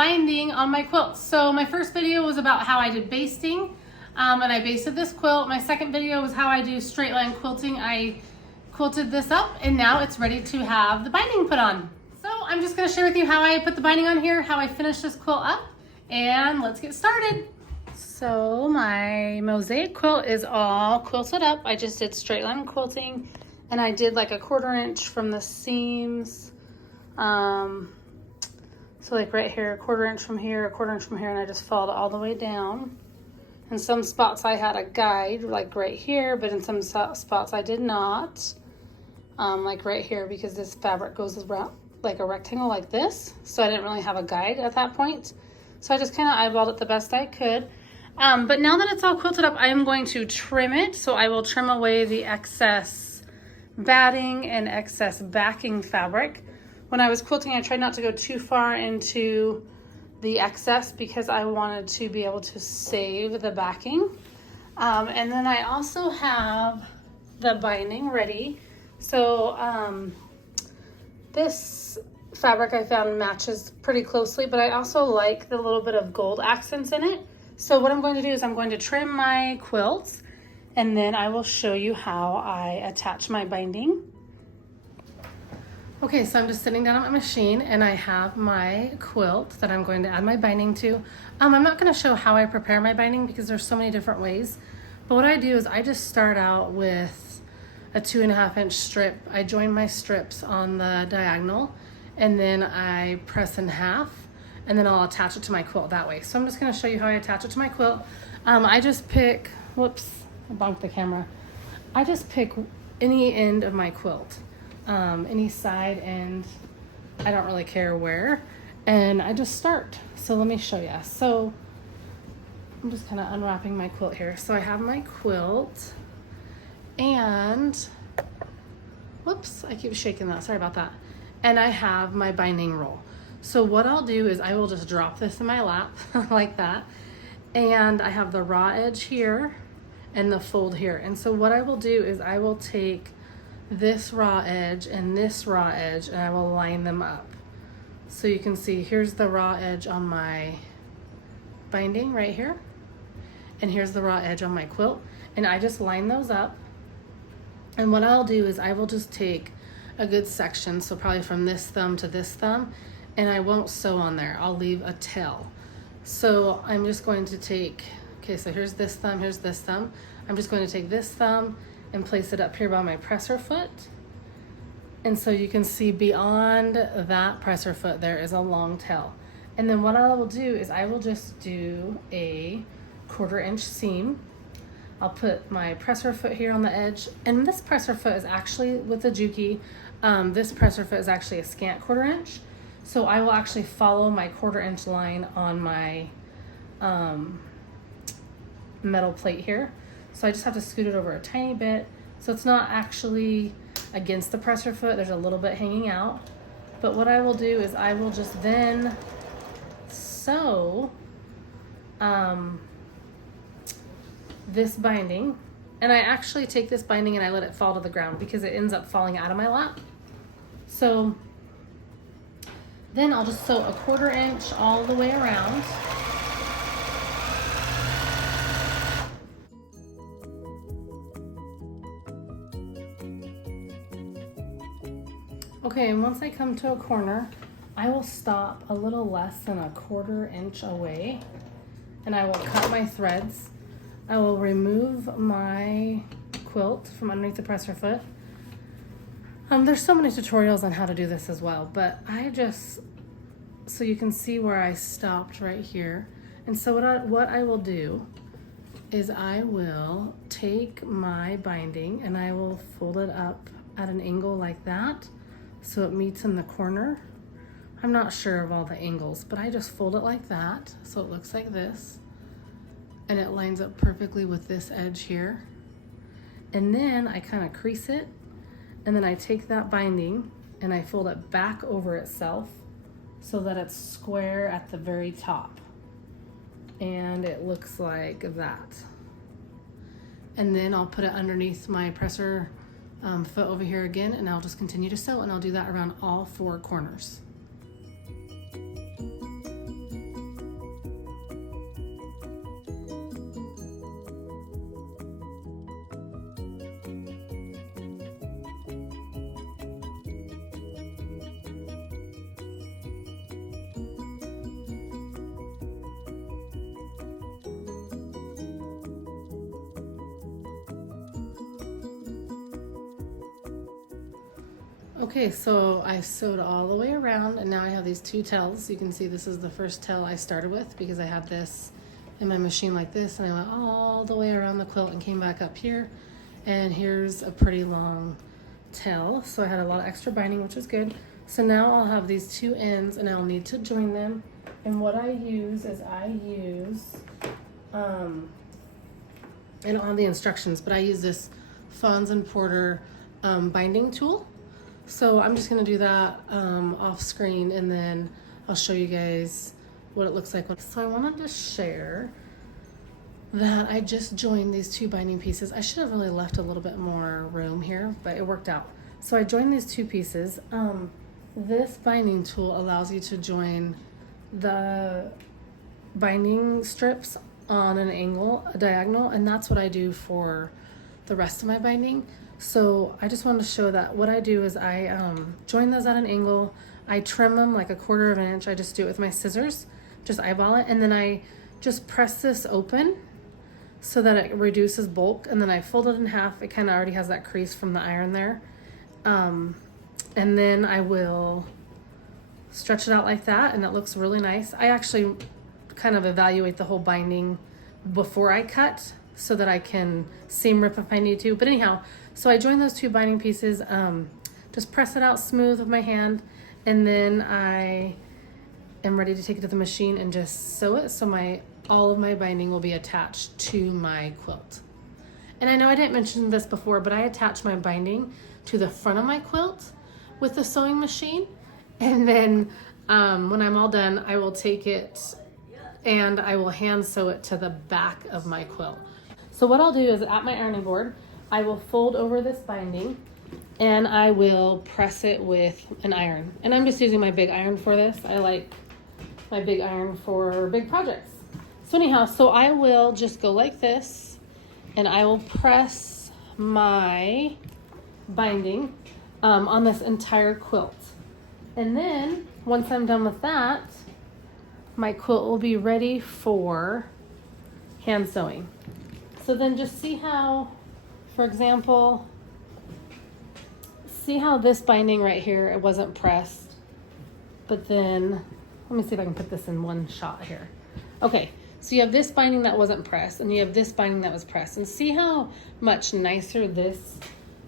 binding on my quilt. So my first video was about how I did basting, and I basted this quilt. My second video was how I do straight line quilting. I quilted this up and now it's ready to have the binding put on. So I'm just gonna share with you how I put the binding on here, how I finished this quilt up, and let's get started. So my Mosaic quilt is all quilted up. I just did straight line quilting and I did like a 1/4 inch from the seams. So like right here, 1/4 inch from here, 1/4 inch from here, and I just followed it all the way down. In some spots I had a guide, like right here, but in some spots I did not. Like right here, because this fabric goes around like a rectangle like this. So I didn't really have a guide at that point. So I just kind of eyeballed it the best I could. But now that it's all quilted up, I am going to trim it. So I will trim away the excess batting and excess backing fabric. When I was quilting, I tried not to go too far into the excess because I wanted to be able to save the backing. And then I also have the binding ready. So this fabric I found matches pretty closely, but I also like the little bit of gold accents in it. So what I'm going to do is I'm going to trim my quilts and then I will show you how I attach my binding. Okay, so I'm just sitting down at my machine and I have my quilt that I'm going to add my binding to. I'm not going to show how I prepare my binding because there's so many different ways. But what I do is I just start out with a 2.5 inch strip. I join my strips on the diagonal and then I press in half and then I'll attach it to my quilt that way. So I'm just going to show you how I attach it to my quilt. I just pick, whoops, I bonked the camera. I just pick any end of my quilt. Any side end, I don't really care where, and I just start. So let me show you. So I'm just kind of unwrapping my quilt here. So I have my quilt and whoops, I keep shaking that, sorry about that. And I have my binding roll. So what I'll do is I will just drop this in my lap like that, and I have the raw edge here and the fold here. And so what I will do is I will take this raw edge and this raw edge and I will line them up. So you can see here's the raw edge on my binding right here, and here's the raw edge on my quilt, and I just line those up. And what I'll do is I will just take a good section, so probably from this thumb to this thumb, and I won't sew on there. I'll leave a tail. So I'm just going to take, okay, so here's this thumb, here's this thumb. I'm just going to take this thumb and place it up here by my presser foot. And so you can see beyond that presser foot there is a long tail. And then what I will do is I will just do a 1/4 inch seam. I'll put my presser foot here on the edge, and this presser foot is actually with the Juki, this presser foot is actually a scant 1/4 inch. So I will actually follow my 1/4 inch line on my metal plate here. So I just have to scoot it over a tiny bit. So it's not actually against the presser foot. There's a little bit hanging out. But what I will do is I will just then sew this binding. And I actually take this binding and I let it fall to the ground because it ends up falling out of my lap. So then I'll just sew a 1/4 inch all the way around. Okay, and once I come to a corner, I will stop a little less than a 1/4 inch away, and I will cut my threads. I will remove my quilt from underneath the presser foot. There's so many tutorials on how to do this as well, but I just, so you can see where I stopped right here. And so what I will do is I will take my binding and I will fold it up at an angle like that, so it meets in the corner. I'm not sure of all the angles, but I just fold it like that, so it looks like this, and it lines up perfectly with this edge here. And then I kind of crease it, and then I take that binding and I fold it back over itself so that it's square at the very top. And it looks like that. And then I'll put it underneath my presser foot over here again, and I'll just continue to sew, and I'll do that around all 4 corners. Okay, so I sewed all the way around and now I have these two tails. You can see this is the first tail I started with because I had this in my machine like this, and I went all the way around the quilt and came back up here. And here's a pretty long tail. So I had a lot of extra binding, which is good. So now I'll have these two ends and I'll need to join them. And what I use is and on the instructions, but I use this Fons and Porter binding tool. So I'm just gonna do that off screen, and then I'll show you guys what it looks like. So I wanted to share that I just joined these two binding pieces. I should have really left a little bit more room here, but it worked out. So I joined these two pieces. This binding tool allows you to join the binding strips on an angle, a diagonal, and that's what I do for the rest of my binding. So I just wanted to show that what I do is I join those at an angle. I trim them like 1/4 of an inch. I just do it with my scissors, just eyeball it, and then I just press this open so that it reduces bulk, and then I fold it in half. It kind of already has that crease from the iron there. And then I will stretch it out like that, and it looks really nice. I actually kind of evaluate the whole binding before I cut so that I can seam rip if I need to. But anyhow, so I join those two binding pieces, just press it out smooth with my hand, and then I am ready to take it to the machine and just sew it so all of my binding will be attached to my quilt. And I know I didn't mention this before, but I attach my binding to the front of my quilt with the sewing machine, and then when I'm all done, I will take it and I will hand sew it to the back of my quilt. So what I'll do is at my ironing board, I will fold over this binding and I will press it with an iron. And I'm just using my big iron for this. I like my big iron for big projects. So anyhow, so I will just go like this and I will press my binding on this entire quilt. And then once I'm done with that, my quilt will be ready for hand sewing. So then just see how, for example, see how this binding right here, it wasn't pressed, but then, let me see if I can put this in one shot here. Okay, so you have this binding that wasn't pressed, and you have this binding that was pressed, and see how much nicer this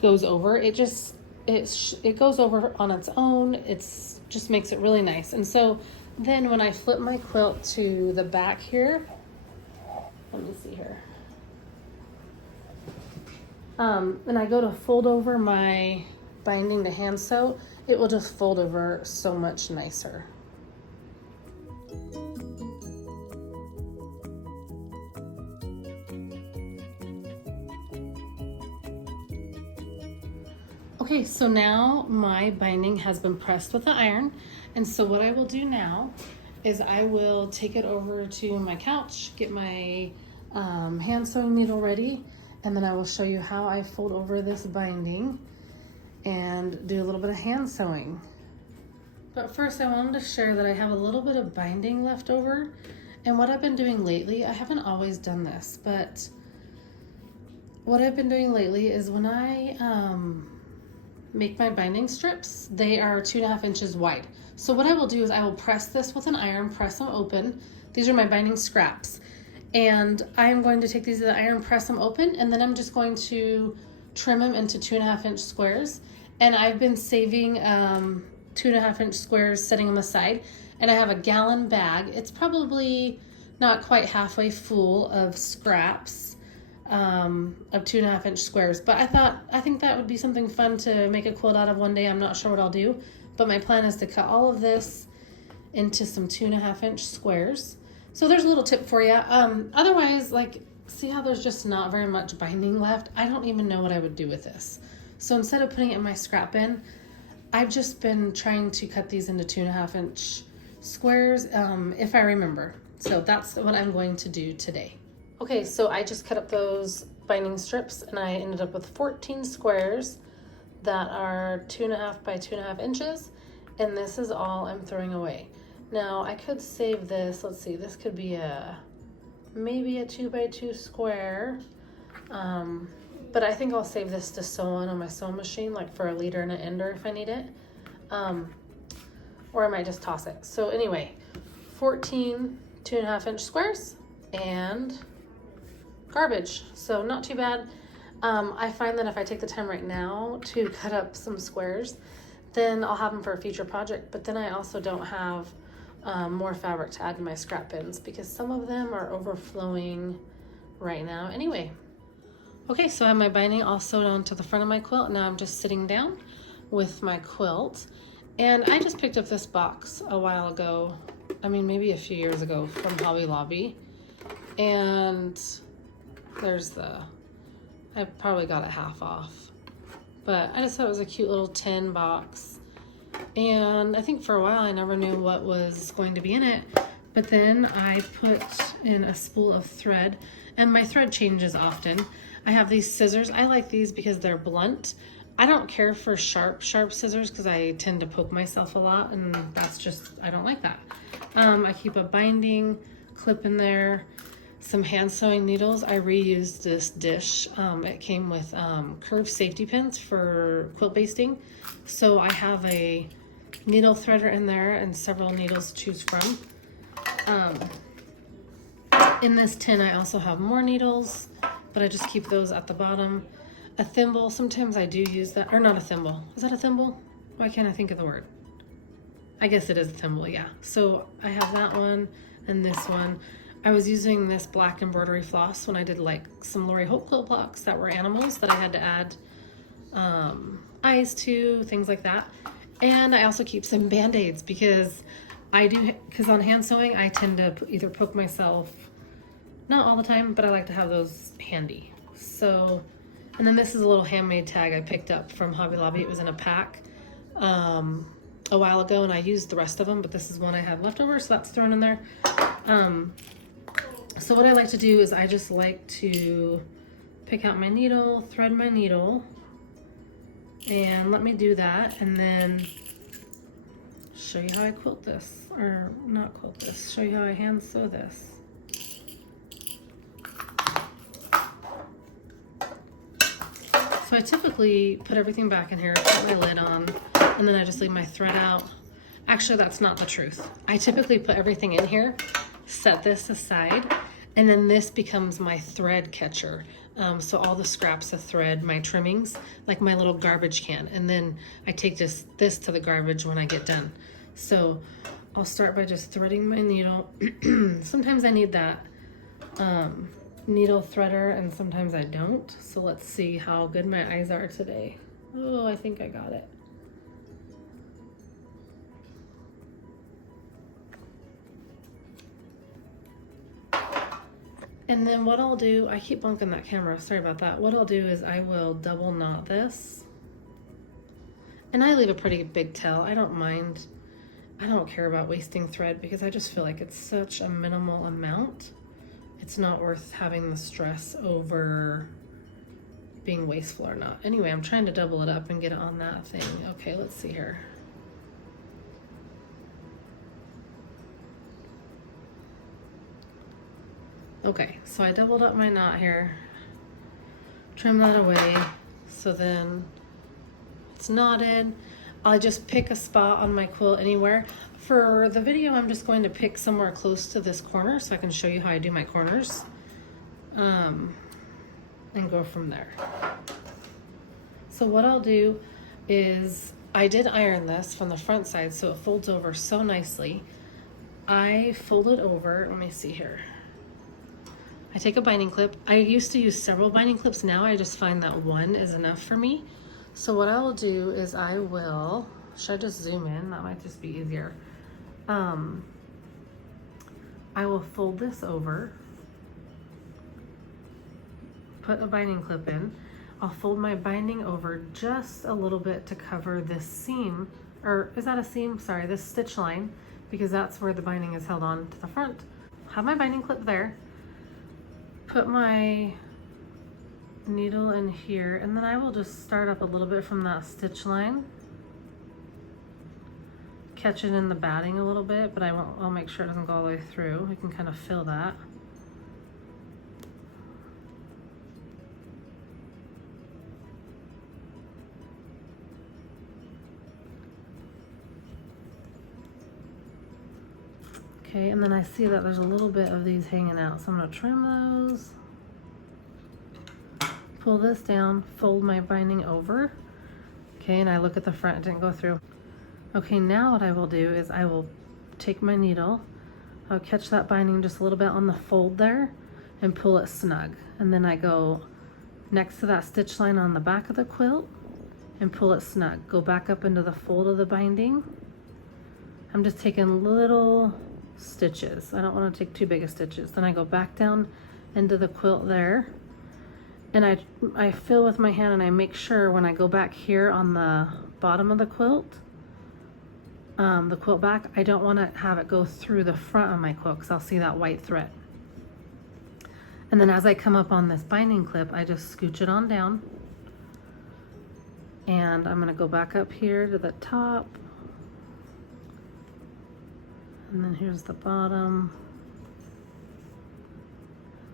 goes over. It goes over on its own. It's just makes it really nice. And so then when I flip my quilt to the back here, let me see here. And I go to fold over my binding to hand sew, it will just fold over so much nicer. Okay, so now my binding has been pressed with the iron, and so what I will do now is I will take it over to my couch, get my hand sewing needle ready, and then I will show you how I fold over this binding and do a little bit of hand sewing. But first I wanted to share that I have a little bit of binding left over, and what I've been doing lately, I haven't always done this, but what I've been doing lately is when I make my binding strips, they are 2.5 inches wide. So what I will do is I will press this with an iron, press them open. These are my binding scraps. And I am going to take these to the iron, press them open, and then I'm just going to trim them into 2.5 inch squares. And I've been saving 2.5 inch squares, setting them aside. And I have a gallon bag. It's probably not quite halfway full of scraps of 2.5 inch squares. But I think that would be something fun to make a quilt out of one day. I'm not sure what I'll do, but my plan is to cut all of this into some 2.5 inch squares. So there's a little tip for you. Otherwise, like, see how there's just not very much binding left? I don't even know what I would do with this. So instead of putting it in my scrap bin, I've just been trying to cut these into 2.5 inch squares, if I remember. So that's what I'm going to do today. Okay, so I just cut up those binding strips and I ended up with 14 squares that are 2.5 by 2.5 inches. And this is all I'm throwing away. Now I could save this. Let's see, this could be maybe a 2 by 2 square. but I think I'll save this to sew on my sewing machine, like for a leader and an ender if I need it. Or I might just toss it. So anyway, 14 2.5-inch squares and garbage. So not too bad. I find that if I take the time right now to cut up some squares, then I'll have them for a future project. But then I also don't have more fabric to add to my scrap bins because some of them are overflowing right now. Anyway, okay, so I have my binding all sewed onto the front of my quilt. Now I'm just sitting down with my quilt. And I just picked up this box a while ago. I mean, maybe a few years ago from Hobby Lobby. And there's I probably got it half off. But I just thought it was a cute little tin box. And I think for a while I never knew what was going to be in it. But then I put in a spool of thread. And my thread changes often. I have these scissors. I like these because they're blunt. I don't care for sharp scissors because I tend to poke myself a lot, and that's just, I don't like that. I keep a binding clip in there, some hand sewing needles. I reused this dish. It came with curved safety pins for quilt basting. So I have a needle threader in there and several needles to choose from. In this tin, I also have more needles, but I just keep those at the bottom. A thimble, sometimes I do use that, or not a thimble. Is that a thimble? Why can't I think of the word? I guess it is a thimble, yeah. So I have that one and this one. I was using this black embroidery floss when I did like some Lori Hope quilt blocks that were animals that I had to add eyes to, things like that. And I also keep some Band-Aids because on hand sewing, I tend to either poke myself, not all the time, but I like to have those handy. So, and then this is a little handmade tag I picked up from Hobby Lobby. It was in a pack a while ago, and I used the rest of them, but this is one I had left over, so that's thrown in there. So what I like to do is I just like to pick out my needle, thread my needle, and let me do that, and then show you how I quilt this, or not quilt this, show you how I hand sew this. So I typically put everything back in here, put my lid on, and then I just leave my thread out. Actually, that's not the truth. I typically put everything in here, set this aside, and then this becomes my thread catcher. So all the scraps of thread, my trimmings, like my little garbage can, and then I take this to the garbage when I get done. So I'll start by just threading my needle. Sometimes I need that needle threader and sometimes I don't. So let's see how good my eyes are today. Oh, I think I got it. And then what I'll do, I keep bunking that camera, sorry about that. What I'll do is I will double knot this. And I leave a pretty big tail. I don't mind. I don't care about wasting thread because I just feel like it's such a minimal amount. It's not worth having the stress over being wasteful or not. Anyway, I'm trying to double it up and get it on that thing. Okay, let's see here. Okay, so I doubled up my knot here. Trim that away. So then it's knotted. I'll just pick a spot on my quilt anywhere. For the video, I'm just going to pick somewhere close to this corner so I can show you how I do my corners. And go from there. So what I'll do is, I did iron this from the front side so it folds over so nicely. I fold it over, let me see here. I take a binding clip. I used to use several binding clips. Now I just find that one is enough for me. So what I will do is I will, should I just zoom in? That might just be easier. I will fold this over, put a binding clip in. I'll fold my binding over just a little bit to cover this seam, or is that a seam? Sorry, this stitch line, because that's where the binding is held on to the front. Have my binding clip there. Put my needle in here, and then I will just start up a little bit from that stitch line. Catch it in the batting a little bit, but I'll make sure it doesn't go all the way through. We can kind of fill that. Okay, and then I see that there's a little bit of these hanging out, so I'm gonna trim those. Pull this down, fold my binding over. Okay, and I look at the front, it didn't go through. Okay, now what I will do is I will take my needle, I'll catch that binding just a little bit on the fold there and pull it snug. And then I go next to that stitch line on the back of the quilt and pull it snug. Go back up into the fold of the binding. I'm just taking little stitches. I don't want to take too big of stitches. Then I go back down into the quilt there, and I feel with my hand and I make sure when I go back here on the bottom of the quilt back, I don't want to have it go through the front of my quilt because I'll see that white thread. And then as I come up on this binding clip, I just scooch it on down, and I'm going to go back up here to the top. And then here's the bottom,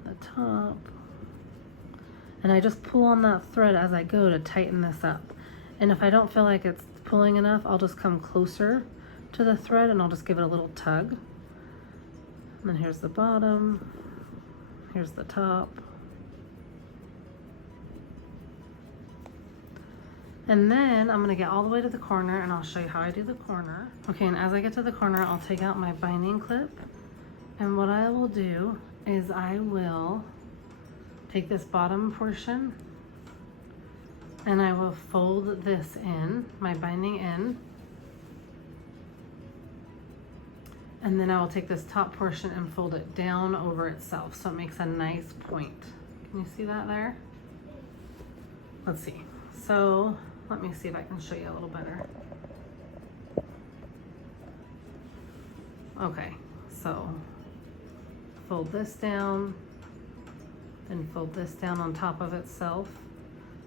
the top. And I just pull on that thread as I go to tighten this up. And if I don't feel like it's pulling enough, I'll just come closer to the thread and I'll just give it a little tug. And then here's the bottom, here's the top. And then I'm gonna get all the way to the corner and I'll show you how I do the corner. Okay, and as I get to the corner, I'll take out my binding clip. And what I will do is I will take this bottom portion and I will fold this in, my binding in. And then I will take this top portion and fold it down over itself so it makes a nice point. Can you see that there? Let's see. So let me see if I can show you a little better. Okay, so fold this down, then fold this down on top of itself.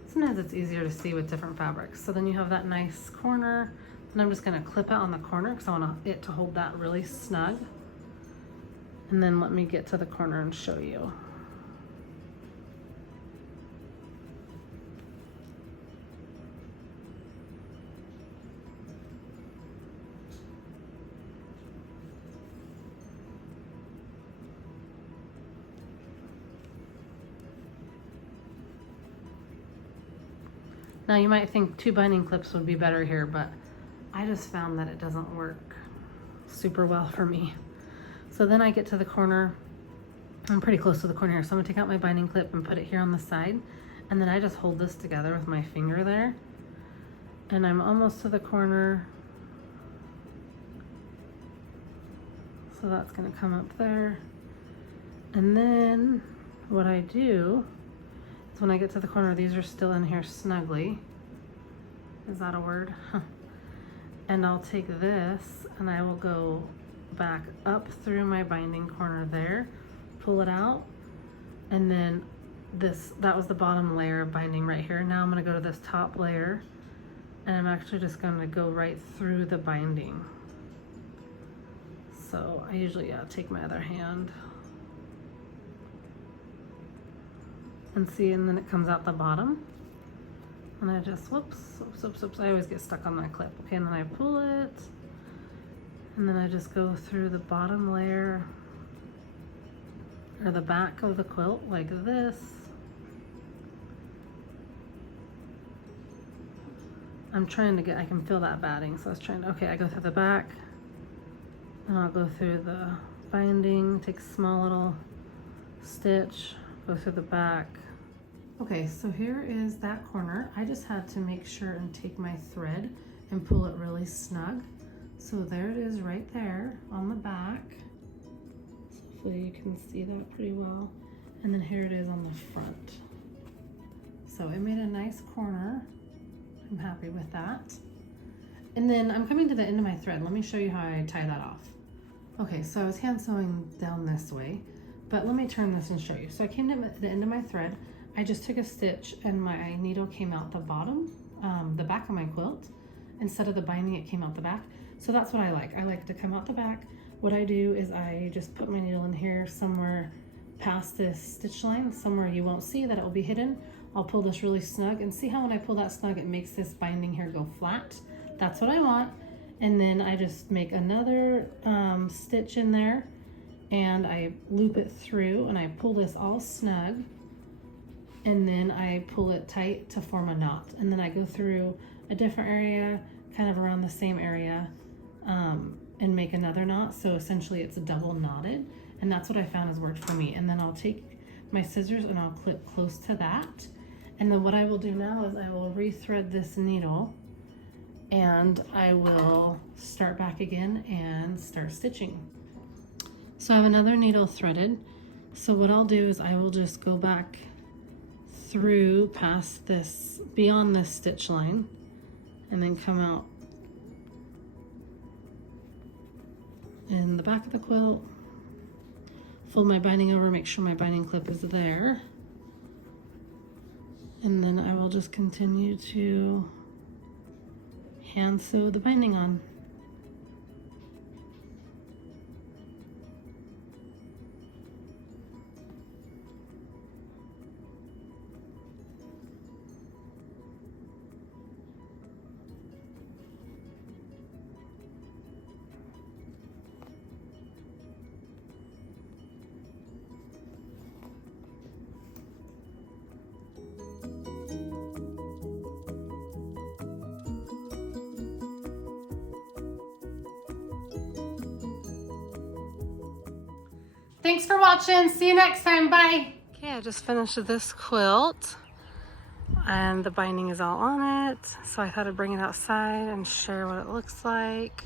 Sometimes it's easier to see with different fabrics. So then you have that nice corner, and I'm just gonna clip it on the corner because I want it to hold that really snug. And then let me get to the corner and show you. Now you might think 2 binding clips would be better here, but I just found that it doesn't work super well for me. So then I get to the corner. I'm pretty close to the corner here, so I'm gonna take out my binding clip and put it here on the side. And then I just hold this together with my finger there. And I'm almost to the corner. So that's gonna come up there. And then what I do is when I get to the corner, these are still in here snugly. Is that a word? And I'll take this and I will go back up through my binding corner there, pull it out, and then that was the bottom layer of binding right here. Now I'm gonna go to this top layer and I'm actually just gonna go right through the binding. So I usually take my other hand and see, and then it comes out the bottom. And I just, whoops, I always get stuck on that clip. Okay, and then I pull it, and then I just go through the bottom layer, or the back of the quilt, like this. I'm trying to get, I can feel that batting, so I was trying to, okay, I go through the back, and I'll go through the binding, take a small little stitch, go through the back. Okay, so here is that corner. I just had to make sure and take my thread and pull it really snug. So there it is right there on the back. So hopefully you can see that pretty well. And then here it is on the front. So it made a nice corner. I'm happy with that. And then I'm coming to the end of my thread. Let me show you how I tie that off. Okay, so I was hand sewing down this way, but let me turn this and show you. So I came to the end of my thread. I just took a stitch and my needle came out the bottom, the back of my quilt. Instead of the binding, it came out the back. So that's what I like. I like to come out the back. What I do is I just put my needle in here somewhere past this stitch line, somewhere you won't see that it will be hidden. I'll pull this really snug, and see how when I pull that snug, it makes this binding here go flat. That's what I want. And then I just make another stitch in there, and I loop it through, and I pull this all snug, and then I pull it tight to form a knot. And then I go through a different area, kind of around the same area, and make another knot. So essentially it's a double knotted, and that's what I found has worked for me. And then I'll take my scissors and I'll clip close to that. And then what I will do now is I will rethread this needle, and I will start back again and start stitching. So I have another needle threaded. So what I'll do is I will just go back through past this, beyond this stitch line, and then come out in the back of the quilt, fold my binding over, make sure my binding clip is there, and then I will just continue to hand sew the binding on. Thanks for watching. See you next time. Bye. Okay, I just finished this quilt, and the binding is all on it. So I thought I'd bring it outside and share what it looks like.